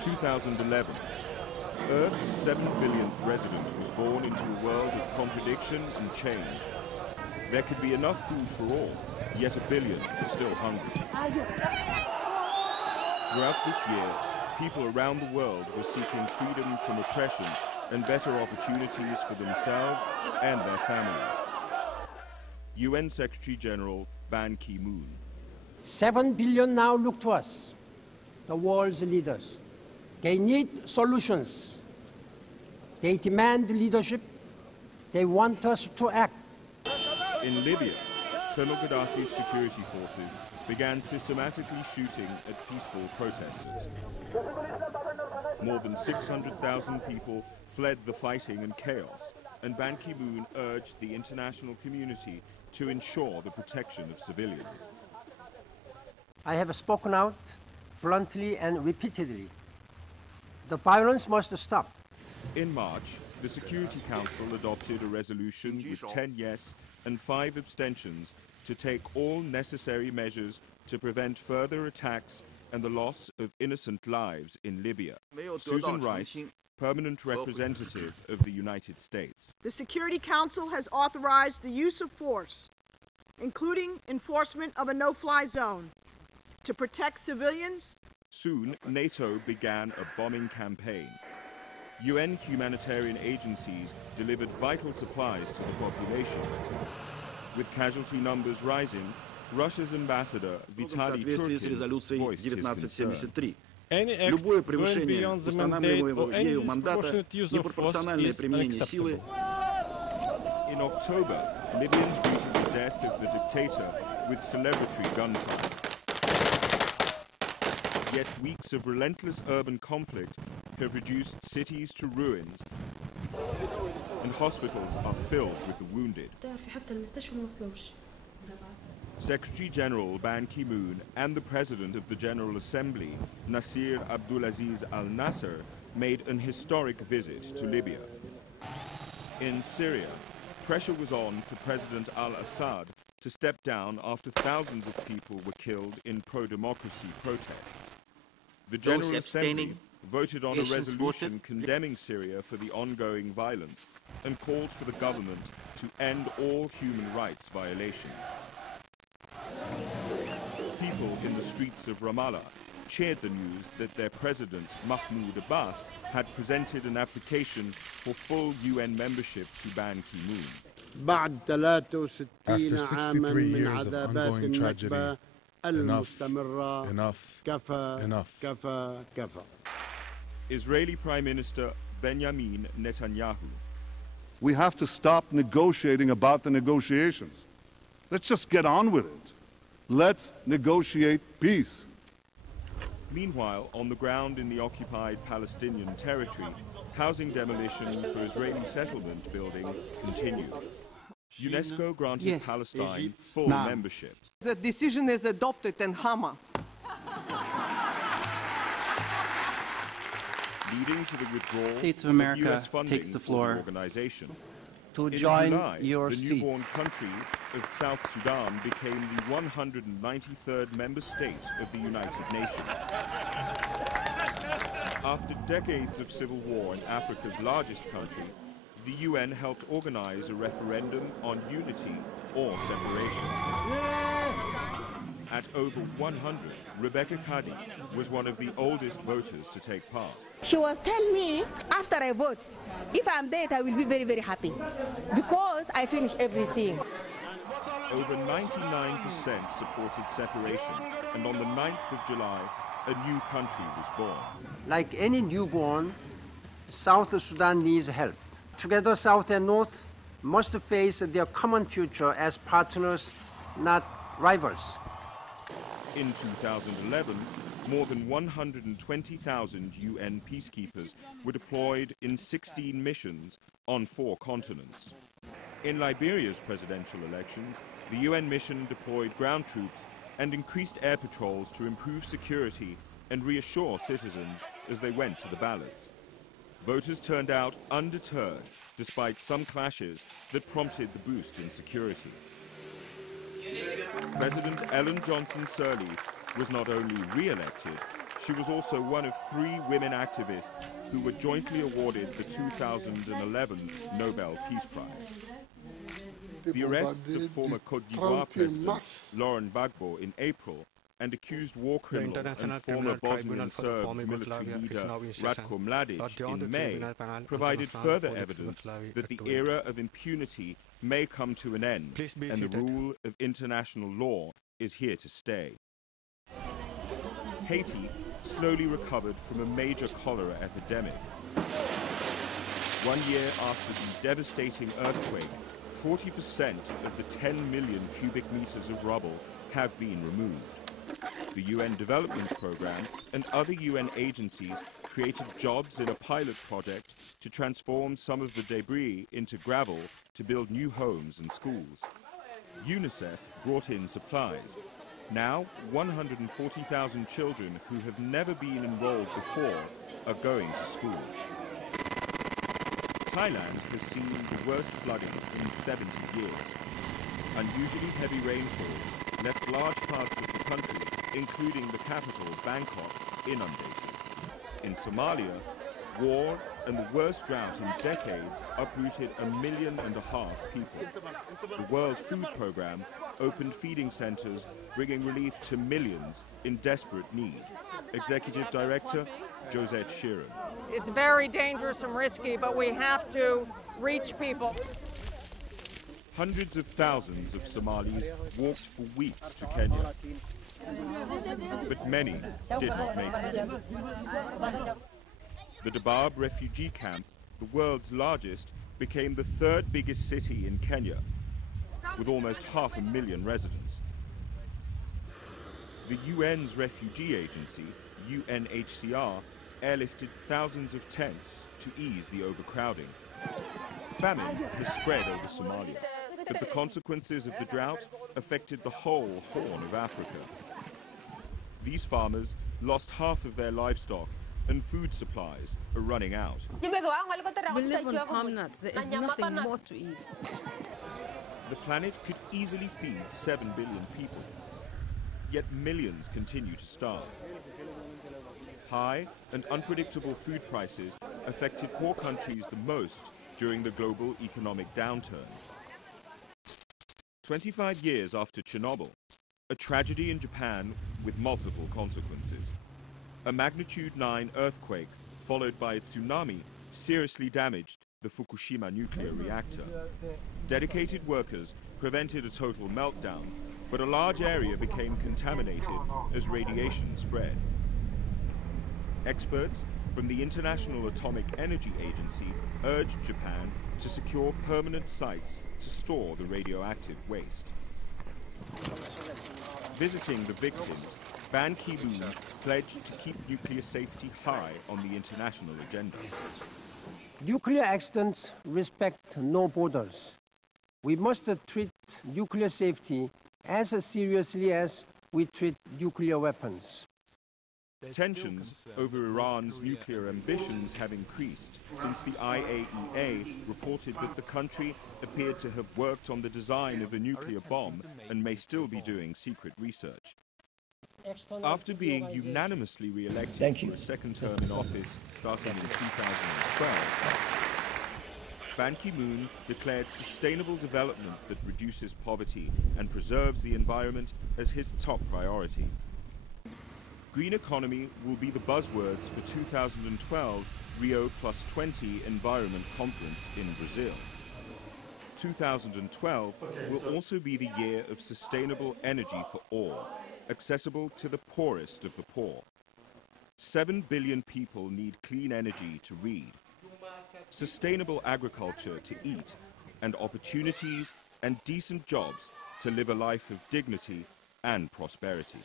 2011. Earth's 7 billionth resident was born into a world of contradiction and change. There could be enough food for all, yet 1 billion are still hungry. Throughout this year, people around the world were seeking freedom from oppression and better opportunities for themselves and their families. UN Secretary-General Ban Ki-moon. 7 billion now look to us, the world's leaders. They need solutions. They demand leadership. They want us to act. In Libya, Colonel Gaddafi's security forces began systematically shooting at peaceful protesters. More than 600,000 people fled the fighting and chaos, and Ban Ki-moon urged the international community to ensure the protection of civilians. I have spoken out bluntly and repeatedly. The violence must stop. In March, the Security Council adopted a resolution with 10 yes and 5 abstentions to take all necessary measures to prevent further attacks and the loss of innocent lives in Libya. Susan Rice, permanent representative of the United States. The Security Council has authorized the use of force, including enforcement of a no-fly zone, to protect civilians. Soon, NATO began a bombing campaign. UN humanitarian agencies delivered vital supplies to the population. With casualty numbers rising, Russia's ambassador Vitaly Churkin voiced his concern. Any act going beyond the mandate or any disproportionate use of force is unacceptable. In October, Libyans greeted the death of the dictator with celebratory gunfire. Yet weeks of relentless urban conflict have reduced cities to ruins, and hospitals are filled with the wounded. Secretary-General Ban Ki-moon and the President of the General Assembly, Nasir Abdulaziz al-Nasser, made an historic visit to Libya. In Syria, pressure was on for President al-Assad to step down after thousands of people were killed in pro-democracy protests. The General Assembly voted on a resolution condemning Syria for the ongoing violence and called for the government to end all human rights violations. People in the streets of Ramallah cheered the news that their president, Mahmoud Abbas, had presented an application for full UN membership to Ban Ki-moon. After 63 years of ongoing tragedy, enough. Israeli Prime Minister Benjamin Netanyahu. We have to stop negotiating about the negotiations. Let's just get on with it. Let's negotiate peace. Meanwhile, on the ground in the occupied Palestinian territory, housing demolitions for Israeli settlement building continue. UNESCO granted Palestine full membership. The decision is adopted in Hama. Leading to the withdrawal States of America US funding takes the floor for the organization. to In join July, your the seats. newborn country of South Sudan became the 193rd member state of the United Nations. After decades of civil war in Africa's largest country, the UN helped organize a referendum on unity or separation. At over 100, Rebecca Kadi was one of the oldest voters to take part. She was telling me, after I vote, if I'm dead, I will be very, very happy, because I finished everything. Over 99% supported separation, and on the 9th of July, a new country was born. Like any newborn, South Sudan needs help. Together, South and North must face their common future as partners, not rivals. In 2011, more than 120,000 UN peacekeepers were deployed in 16 missions on 4 continents. In Liberia's presidential elections, the UN mission deployed ground troops and increased air patrols to improve security and reassure citizens as they went to the ballots. Voters turned out undeterred, despite some clashes that prompted the boost in security. President Ellen Johnson Sirleaf was not only re-elected, She was also one of 3 women activists who were jointly awarded the 2011 Nobel Peace Prize. The arrests of former Côte d'Ivoire President Laurent Gbagbo in April and accused war criminal and former Bosnian Serb military leader Ratko Mladic in May provided further evidence that the era of impunity may come to an end and the rule of international law is here to stay. Haiti slowly recovered from a major cholera epidemic. 1 year after the devastating earthquake, 40% of the 10 million cubic meters of rubble have been removed. The UN Development Programme and other UN agencies created jobs in a pilot project to transform some of the debris into gravel to build new homes and schools. UNICEF brought in supplies. Now, 140,000 children who have never been enrolled before are going to school. Thailand has seen the worst flooding in 70 years. Unusually heavy rainfall left large parts of the country, including the capital, Bangkok, inundated. In Somalia, war and the worst drought in decades uprooted 1.5 million people. The World Food Programme opened feeding centers, bringing relief to millions in desperate need. Executive Director, Josette Sheeran. It's very dangerous and risky, but we have to reach people. Hundreds of thousands of Somalis walked for weeks to Kenya, but many didn't make it. The Dadaab refugee camp, the world's largest, became the 3rd biggest city in Kenya, with almost 500,000 residents. The UN's refugee agency, UNHCR, airlifted thousands of tents to ease the overcrowding. Famine has spread over Somalia, but the consequences of the drought affected the whole Horn of Africa. These farmers lost half of their livestock and food supplies are running out. We live on palm nuts. There is nothing more to eat. The planet could easily feed 7 billion people, yet millions continue to starve. High and unpredictable food prices affected poor countries the most during the global economic downturn. 25 years after Chernobyl, a tragedy in Japan with multiple consequences. A magnitude 9 earthquake, followed by a tsunami, seriously damaged the Fukushima nuclear reactor. Dedicated workers prevented a total meltdown, but a large area became contaminated as radiation spread. Experts from the International Atomic Energy Agency urged Japan to secure permanent sites to store the radioactive waste. Visiting the victims, Ban Ki-moon pledged to keep nuclear safety high on the international agenda. Nuclear accidents respect no borders. We must treat nuclear safety as seriously as we treat nuclear weapons. Tensions over Iran's nuclear ambitions have increased since the IAEA reported that the country appeared to have worked on the design of a nuclear bomb and may still be doing secret research. After being unanimously re-elected for a second term in office starting in 2012, Ban Ki-moon declared sustainable development that reduces poverty and preserves the environment as his top priority. Green economy will be the buzzwords for 2012's Rio+20 Environment Conference in Brazil. 2012 will also be the year of sustainable energy for all, accessible to the poorest of the poor. 7 billion people need clean energy to read, sustainable agriculture to eat, and opportunities and decent jobs to live a life of dignity and prosperity.